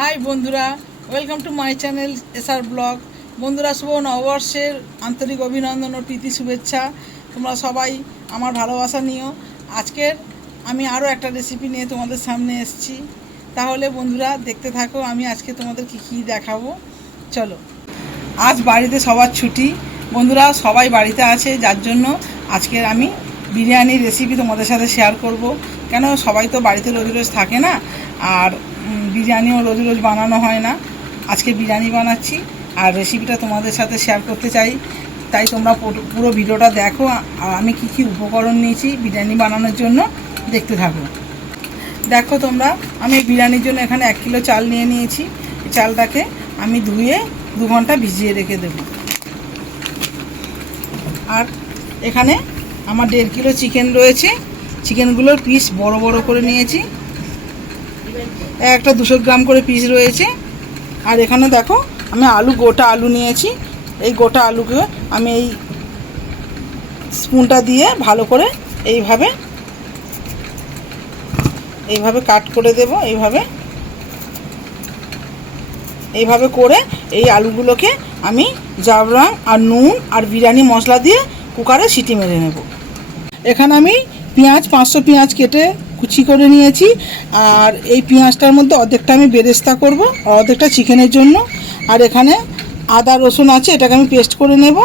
High বন্ধুরা, welcome to my channel SR blog. বন্ধুরা, শুভ নববর্ষের আন্তরিক অভিনন্দন ও প্রীতি শুভেচ্ছা। তোমরা সবাই আমার ভালোবাসা নিও। আজকের আমি আরও একটা রেসিপি নিয়ে তোমাদের সামনে এসেছি। তাহলে বন্ধুরা দেখতে থাকো, আমি আজকে তোমাদের কী দেখাবো। চলো। আজ বাড়িতে সবার ছুটি বন্ধুরা, সবাই বাড়িতে আছে, যার জন্য আজকের আমি বিরিয়ানির রেসিপি তোমাদের সাথে শেয়ার করব। কেন, সবাই তো বাড়িতে রোজ রোজ থাকে না, আর বিরিয়ানিও রোজ রোজ বানানো হয় না। আজকে বিরিয়ানি বানাচ্ছি আর রেসিপিটা তোমাদের সাথে শেয়ার করতে চাই। তাই তোমরা পুরো ভিডিওটা দেখো, আর আমি কী উপকরণ নিয়েছি বিরিয়ানি বানানোর জন্য দেখতে থাকো। দেখো তোমরা, আমি বিরিয়ানির জন্য এখানে 1 কিলো চাল নিয়ে নিয়েছি। এই চালটাকে আমি ধুয়ে 2 ঘন্টা ভিজিয়ে রেখে দেব। আর এখানে আমার 1.5 কিলো চিকেন রয়েছে। চিকেনগুলোর পিস বড় বড় করে নিয়েছি। একটা 200 গ্রাম করে পিস রয়েছে। আর এখানে দেখো, আমি গোটা আলু নিয়েছি। এই গোটা আলুকে আমি এই স্পুনটা দিয়ে ভালো করে এইভাবে কাট করে দেব। এইভাবে করে এই আলুগুলোকে আমি জাফরান আর নুন আর বিরিয়ানি মশলা দিয়ে কুকারে সিটি মেরে নেব। এখানে আমি পেঁয়াজ 500 পেঁয়াজ কেটে কুচি করে নিয়েছি। আর এই পেঁয়াজটার মধ্যে অর্ধেকটা আমি বেরেস্তা করব, অর্ধেকটা চিকেনের জন্য। আর এখানে আদা রসুন আছে, এটাকে আমি পেস্ট করে নেব।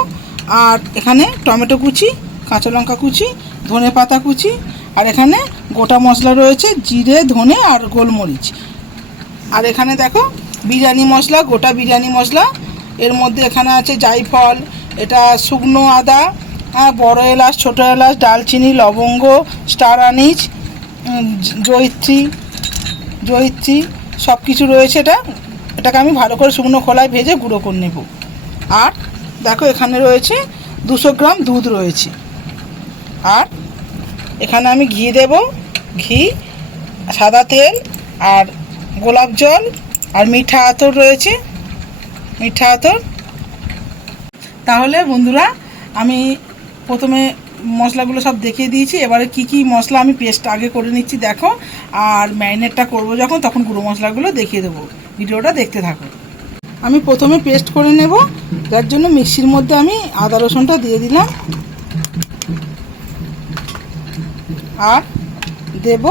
আর এখানে টমেটো কুচি, কাঁচা লঙ্কা কুচি, ধনে পাতা কুচি, আর এখানে গোটা মশলা রয়েছে, জিরে, ধনে আর গোলমরিচ। আর এখানে দেখো বিরিয়ানি মশলা, গোটা বিরিয়ানি মশলা। এর মধ্যে এখানে আছে জায়ফল, এটা শুকনো আদা, বড় এলাচ, ছোটো এলাচ, দালচিনি, লবঙ্গ, স্টার আনিজ, জয়িত্রী সব কিছু রয়েছে। এটাকে আমি ভালো করে শুকনো খোলায় ভেজে গুঁড়ো করে নেব। আর দেখো এখানে রয়েছে 200 গ্রাম দুধ রয়েছে। আর এখানে আমি ঘি দেব, ঘি, সাদা তেল আর গোলাপ জল আর মিঠা আতর রয়েছে, মিঠা আতর। তাহলে বন্ধুরা, আমি প্রথমে মশলাগুলো সব দেখিয়ে দিয়েছি। এবারে কি মশলা আমি পেস্ট আগে করে নিচ্ছি দেখো। আর ম্যারিনেটটা করব যখন, তখন গুঁড়ো মশলাগুলো দেখিয়ে দেবো। ভিডিওটা দেখতে থাকো। আমি প্রথমে পেস্ট করে নেব, যার জন্য মিক্সির মধ্যে আমি আদা রসুনটা দিয়ে দিলাম। আর দেব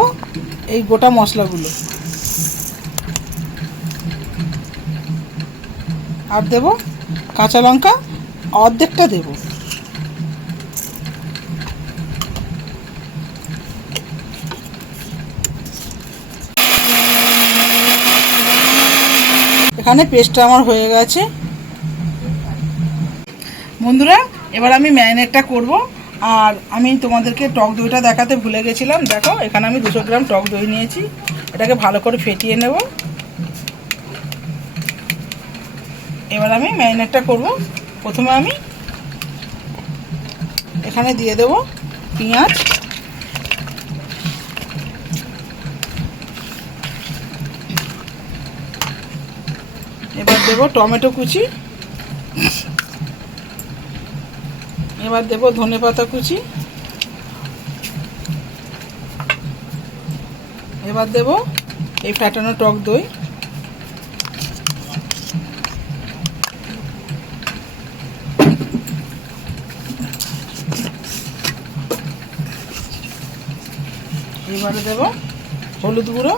এই গোটা মশলাগুলো, আর দেব কাঁচা লঙ্কা, অর্ধেকটা দেব। এখানে পেস্টটা আমার হয়ে গেছে বন্ধুরা। এবার আমি ম্যারিনেটটা করব। আর আমি তোমাদেরকে টক দইটা দেখাতে ভুলে গেছিলাম। দেখো এখানে আমি 200 গ্রাম টক দই নিয়েছি। এটাকে ভালো করে ফেটিয়ে নেব। এবার আমি ম্যারিনেটটা করব। প্রথমে আমি এখানে দিয়ে দেব পেঁয়াজ, এবার দেব টমেটো কুচি, এবার দেব ধনে পাতা কুচি, এবার দেব এই ফ্যাটানো টক দই, এবারে দেব হলুদ গুঁড়ো,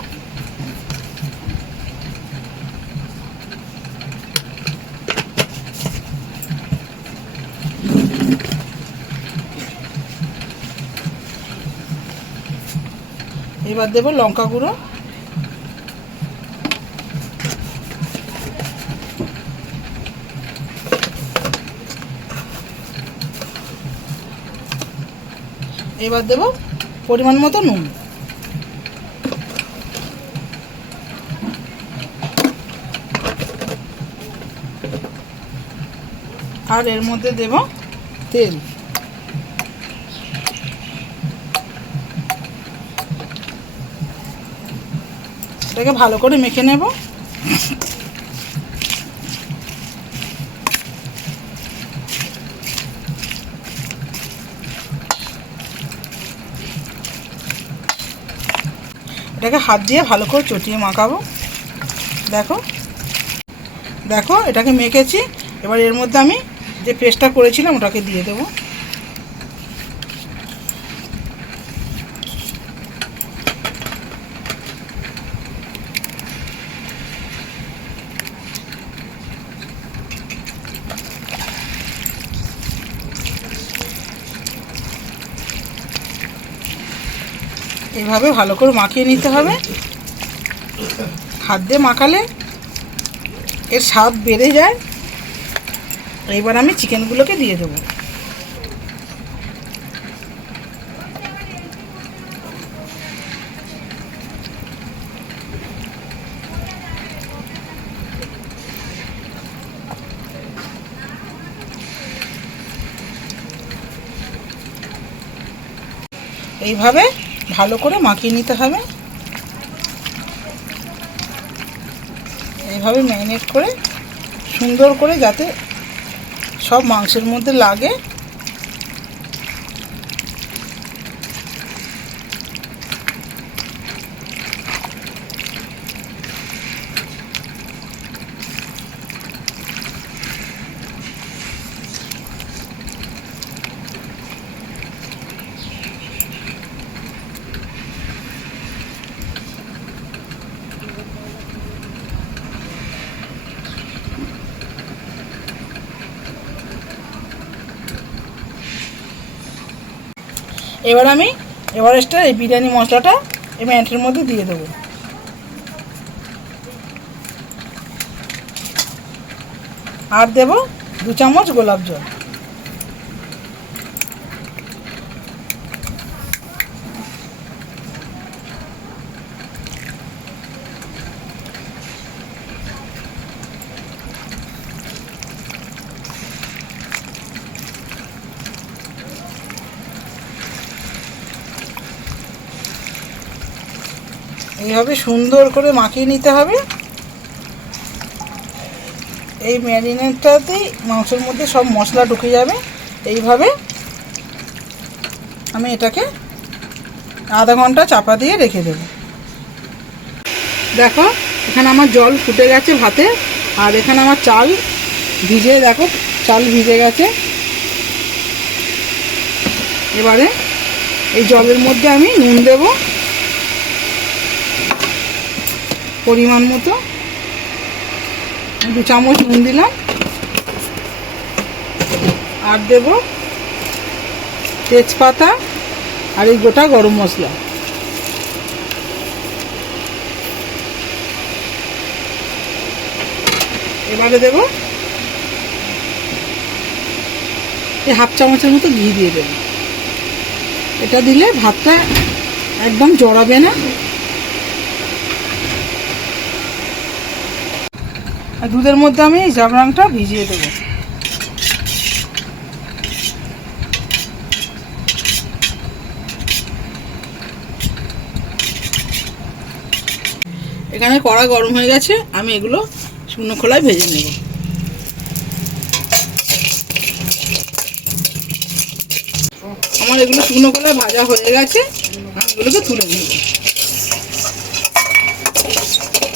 এবার দেব লঙ্কা গুঁড়ো, এবার দেব পরিমাণ মতো নুন। আর এর মধ্যে দেব তেল। এটাকে ভালো করে মেখে নেব। এটাকে হাত দিয়ে ভালো করে চটিয়ে মাখাবো। দেখো দেখো এটাকে মেখেছি। এবার এর মধ্যে আমি যে পেস্টটা করেছিলাম ওটাকে দিয়ে দেবো। এইভাবে ভালো করে মাখিয়ে নিতে হবে। হাত দিয়ে মাখালে এর স্বাদ বেড়ে যায়। এবার আমি চিকেনগুলোকে দিয়ে দেবো। এইভাবে ভালো করে মাখিয়ে নিতে হবে। এইভাবে ম্যারিনেট করে সুন্দর করে যাতে সব মাংসের মধ্যে লাগে। এবার আমি এভারেস্টের এই বিরিয়ানি মশলাটা এই ম্যারিনেটের মধ্যে দিয়ে দেবো। আর দেব 2 চামচ গোলাপ জল। এইভাবে সুন্দর করে মাখিয়ে নিতে হবে। এই ম্যারিনেটটাতেই মাংসের মধ্যে সব মশলা ঢুকে যাবে। এইভাবে আমি এটাকে আধা ঘন্টা চাপা দিয়ে রেখে দেব। দেখো এখানে আমার জল ফুটে গেছে ভাতে, আর এখানে আমার চাল ভিজে, দেখো চাল ভিজে গেছে। এবারে এই জলের মধ্যে আমি নুন দেব পরিমাণ মতো। 2 চামচ নুন দিলাম। আর দেব তেজপাতা আর এই গোটা গরম মশলা। এবারে দেব এই 1/2 চামচের মতো ঘি দিয়ে দেব। এটা দিলে ভাতটা একদম জড়াবে না। আর দুধের মধ্যে আমি জাফরানটা ভিজিয়ে দেবো। এখানে কড়া গরম হয়ে গেছে, আমি এগুলো শুকনো খোলায় ভেজে নেব। আমার এগুলো শুকনো খোলায় ভাজা হয়ে গেছে, আমি এগুলোকে তুলে নেব।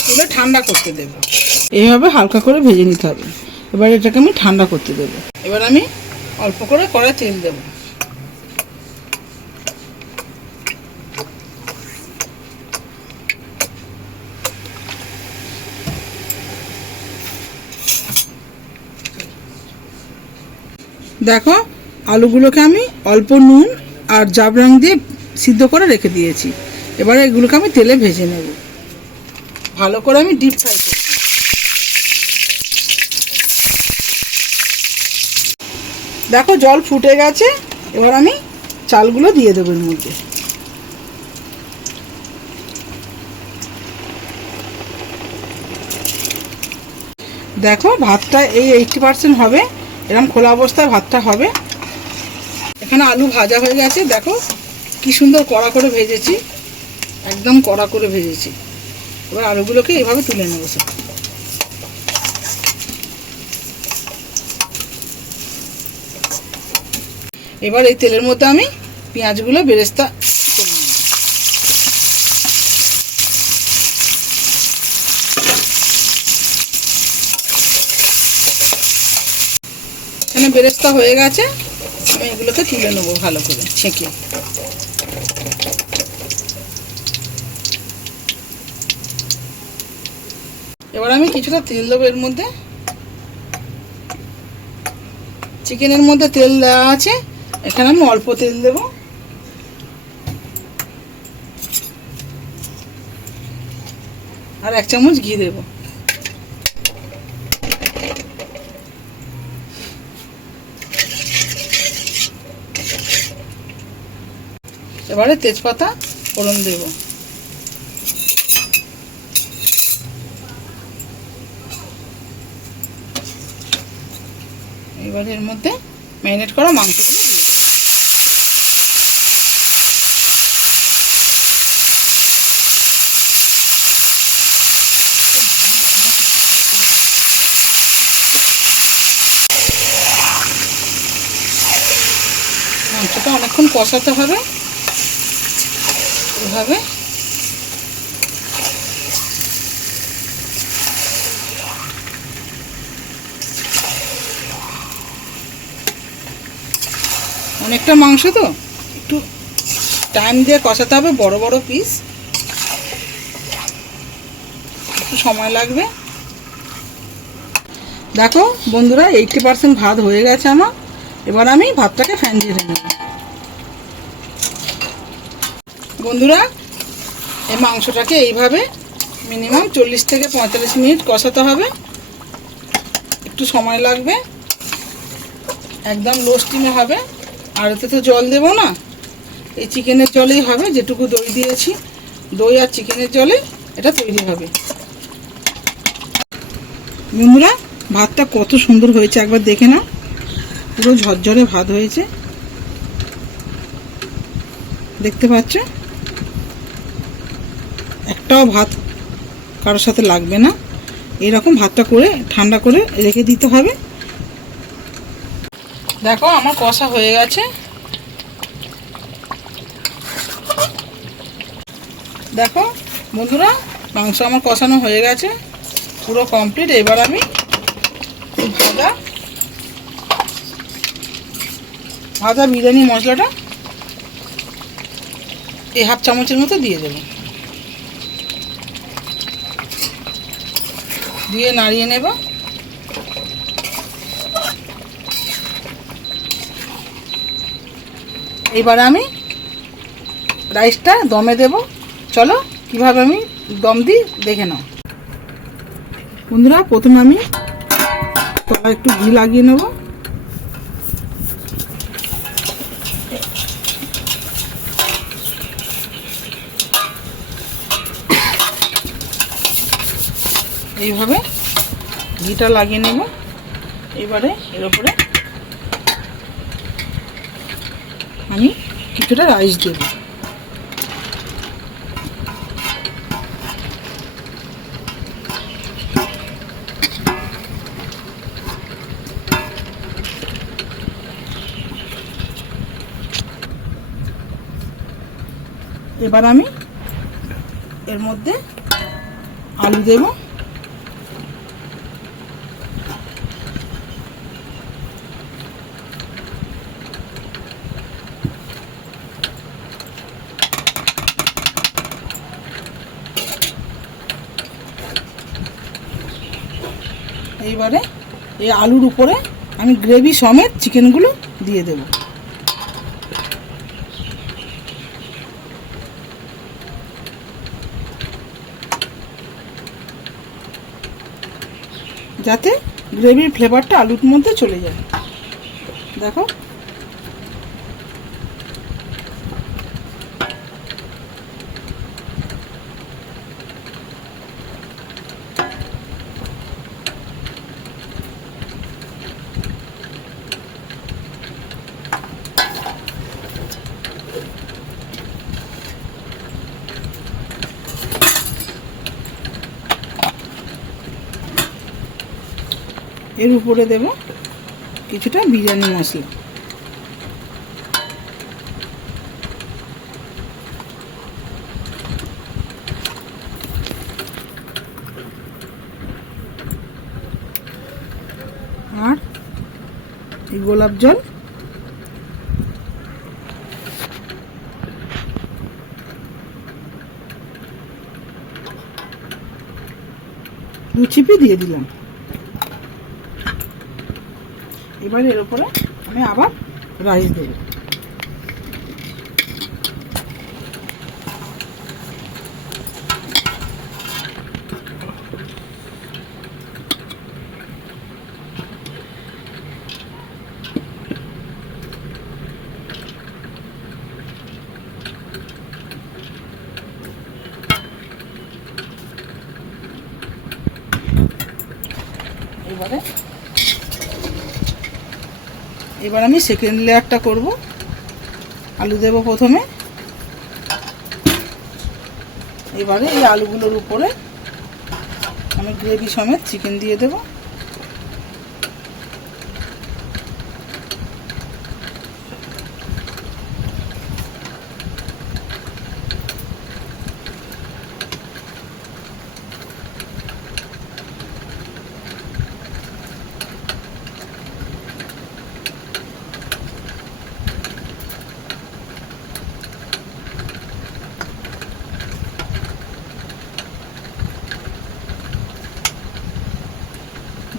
তুলে ঠান্ডা করতে দেব। এইভাবে হালকা করে ভেজে নিতে হবে। এবার এটাকে আমি ঠান্ডা করতে দেব। এবার আমি অল্প করে কড়াই তেল দেব। দেখো আলুগুলোকে আমি অল্প নুন আর জাফরান দিয়ে সিদ্ধ করে রেখে দিয়েছি। এবারে এগুলোকে আমি তেলে ভেজে নেব। ভালো করে আমি ডিপ ফ্রাই করব। দেখো জল ফুটে গেছে। এবার আমি চালগুলো দিয়ে দেবো এর মধ্যে। দেখো ভাতটা এই 80% হবে, এরকম খোলা অবস্থায় ভাতটা হবে। এখানে আলু ভাজা হয়ে গেছে, দেখো কি সুন্দর কড়া করে ভেজেছি, একদম কড়া করে ভেজেছি। এবার আলুগুলোকে এইভাবে তুলে নেব সব। এবার এই তেলের মধ্যে আমি পেঁয়াজগুলো বেরেস্তা করে নেব। এখানে বেরেস্তা হয়ে গেছে, আমি এগুলোকে তুলে নেবো ভালো করে ছেঁকে। এবার আমি কিছুটা তেল দেবো এর মধ্যে। চিকেনের মধ্যে তেল দেওয়া আছে, এখানে আমি অল্প তেল দেবো। আর 1 চামচ ঘি দেব। এবারে তেজপাতা ফোড়ন দেব। এবারে এর মধ্যে ম্যারিনেট করা মাংসগুলো দিয়ে দেব। মাংসটা অনেকক্ষণ কষাতে হবে এভাবে। অনেকটা মাংস তো একটু টাইম দিয়ে কষাতে হবে, বড় বড় পিস, একটু সময় লাগবে। দেখো বন্ধুরা 80% ভাত হয়ে গেছে আমার। এবার আমি ভাতটাকে ফ্যান ঝেড়ে নেব। বন্ধুরা এই মাংসটাকে এইভাবে মিনিমাম 40 থেকে 45 মিনিট কষাতে হবে, একটু সময় লাগবে, একদম লো স্টিমে হবে। আর এতে তো জল দেবো না, এই চিকেনের জলেই হবে, যেটুকু দই দিয়েছি, দই আর চিকেনের জলে এটা তৈরি হবে। বন্ধুরা ভাতটা কত সুন্দর হয়েছে একবার দেখে নাও, পুরো ঝরঝরে ভাত হয়েছে, দেখতে পাচ্ছ? একটাও ভাত কারোর সাথে লাগবে না। এরকম ভাতটা করে ঠান্ডা করে রেখে দিতে হবে। দেখো আমার কষা হয়ে গেছে। দেখো বন্ধুরা মাংস আমার কষানো হয়ে গেছে, পুরো কমপ্লিট। এবার আমি ভাজা বিরিয়ানি মশলাটা এই 1/2 চামচের মতো দিয়ে দেব, দিয়ে নাড়িয়ে নেব। এবার আমি রাইসটা দমে দেব। চলো কিভাবে আমি দম দিই দেখে নাও। বন্ধুরা প্রথমে আমি তলায় একটু ঘি লাগিয়ে নেব। এইভাবে ঘিটা লাগিয়ে নেব। এবারে এর উপরে আমি কিছুটা রাইস দেব। এবার আমি এর মধ্যে আলু দেব। এইবারে এই আলুর উপরে আমি গ্রেভি সমেত চিকেনগুলো দিয়ে দেব। যাতে গ্রেভির ফ্লেভারটা আলুর মধ্যে চলে যায়। দেখো এর উপরে দেব কিছুটা বিরিয়ানি মশলা। আর এই গোলাপ জল, দু চিপি দিয়ে দিলাম। এবার এর উপরে আমি আবার রাইস দেব। এবার আমি সেকেন্ড লেয়ারটা করব। আলু দেব প্রথমে, এবারে এই আলুগুলোর উপরে আমি গ্রেভি সমেত চিকেন দিয়ে দেব।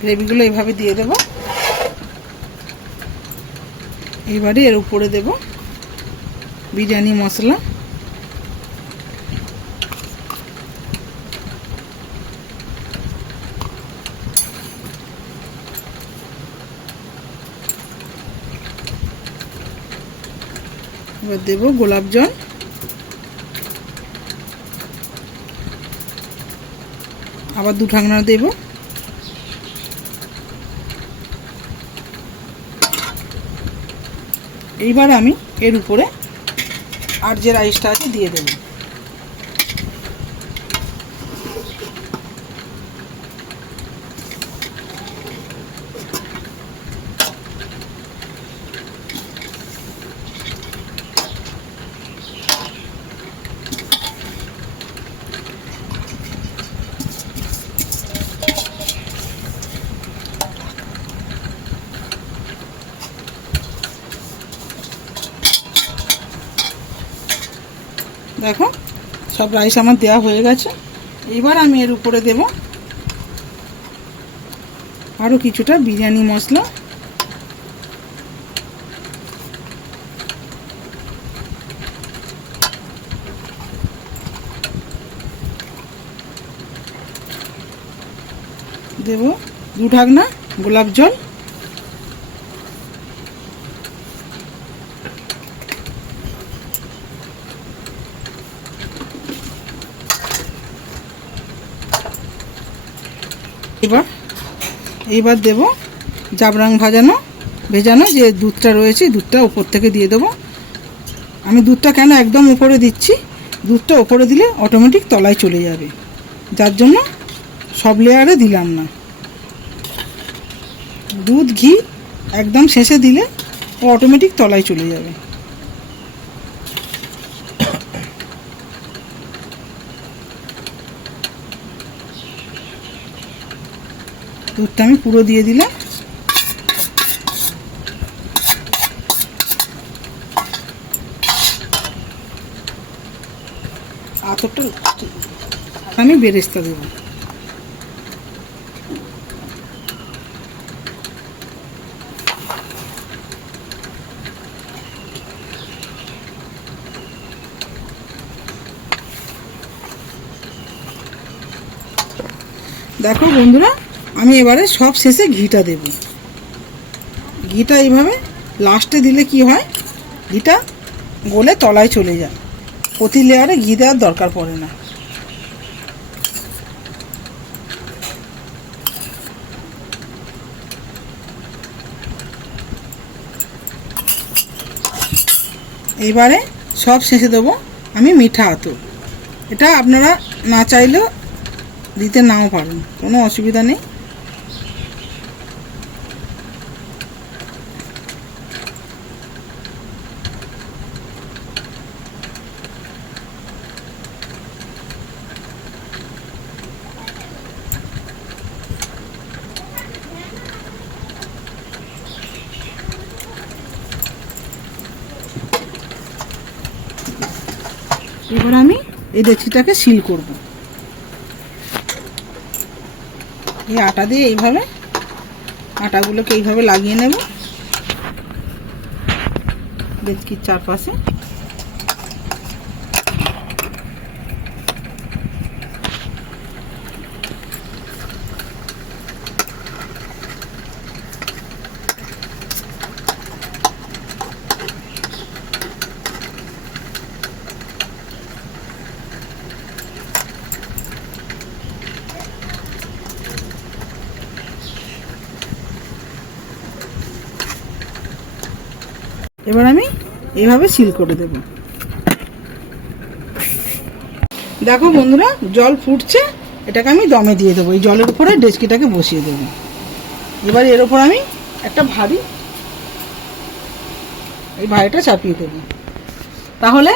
গ্রেভিগুলো এইভাবে দিয়ে দেব। এবারে এর উপরে দেব বিরিয়ানি মশলা, এবার দেব গোলাপ জল, আবার 2 ঢাকনা দেব। এইবার আমি এর উপরে আর যে রাইসটা আছে দিয়ে দেব। দেখো সব রাইস আমার দেওয়া হয়ে গেছে। এবার আমি এর উপরে দেব আরও কিছুটা বিরিয়ানি মশলা, দেব 2 ঢাকনা গোলাপ জল, এবার দেব জাবরাং ভেজানো যে দুধটা রয়েছে, দুধটা উপর থেকে দিয়ে দেবো। আমি দুধটা কেন একদম উপরে দিচ্ছি, দুধটা উপরে দিলে অটোমেটিক তলায় চলে যাবে, যার জন্য সব লেয়ারে দিলাম না। দুধ ঘি একদম শেষে দিলে ও অটোমেটিক তলায় চলে যাবে। দুধটা আমি পুরো দিয়ে দিলাম। আতরটা আমি বেরেস্তা দেব। দেখো বন্ধুরা, আমি এবারে সব শেষে ঘিটা দেব। ঘিটা এইভাবে লাস্টে দিলে কি হয়, ঘিটা গলে তলায় চলে যায়, প্রতি লেয়ারে ঘি দেওয়ার দরকার পড়ে না। এইবারে সব শেষে দেবো আমি মিঠা আতর। এটা আপনারা না চাইলেও দিতে নাও পারেন, কোনো অসুবিধা নেই। এবার আমি এই ডেকচিটাকে সিল করব। এই আটা দিয়ে এইভাবে আটাগুলোকে এইভাবে লাগিয়ে নেব ডেকচির চারপাশে। এবার আমি এইভাবে সিল করে দেব। দেখো বন্ধুরা, জল ফুটছে, এটাকে আমি দমে দিয়ে দেবো। এই জলের উপরে ডেচকিটাকে বসিয়ে দেবো। এবার এর উপর আমি একটা ভারীটা চাপিয়ে দেব। তাহলে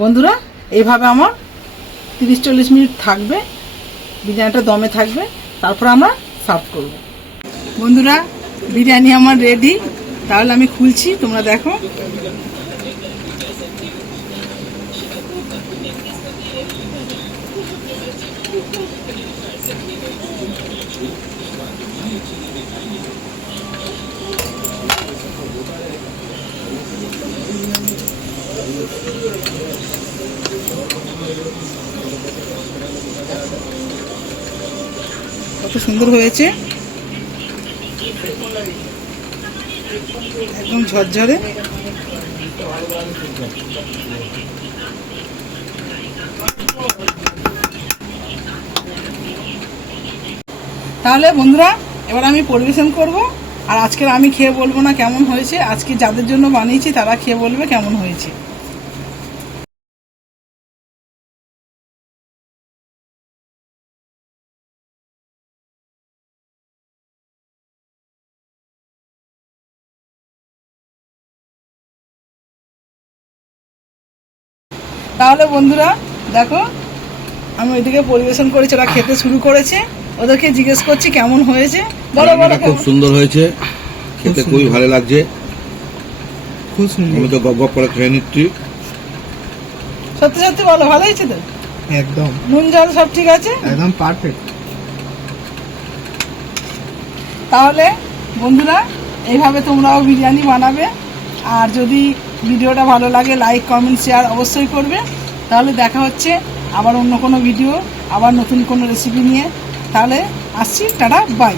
বন্ধুরা এইভাবে আমার 30-40 মিনিট থাকবে, বিরিয়ানিটা দমে থাকবে, তারপর আমরা সার্ভ করব। বন্ধুরা, বিরিয়ানি আমার রেডি। তাহলে আমি খুলছি, তোমরা দেখো। কত সুন্দর হয়েছে, একদম ঝরঝরে। তাহলে বন্ধুরা, এবার আমি পরিবেশন করব। আর আজকের আমি খেয়ে বলবো না কেমন হয়েছে, আজকে যাদের জন্য বানিয়েছি তারা খেয়ে বলবে কেমন হয়েছে। তাহলে বন্ধুরা দেখো, আমি ওইদিকে পরিবেশন করেছি, ওরা খেতে শুরু করেছে। ওদেরকে জিজ্ঞেস করছি কেমন হয়েছে। বলো বলো। খুব সুন্দর হয়েছে, খেতে খুবই ভালো লাগছে। খুব সুন্দর, আমি তো গপ গপ করে খেয়ে নিচ্ছি। সত্যি সত্যি বলো, ভালো হয়েছে তো? একদম নুন ঝাল সব ঠিক আছে, একদম পারফেক্ট। তাহলে বন্ধুরা এইভাবে তোমরাও বিরিয়ানি বানাবে। আর যদি ভিডিওটা ভালো লাগে লাইক কমেন্ট শেয়ার অবশ্যই করবে। তাহলে দেখা হচ্ছে আবার অন্য কোনো ভিডিও, আবার নতুন কোনো রেসিপি নিয়ে। তাহলে আসছি, টাটা, বাই।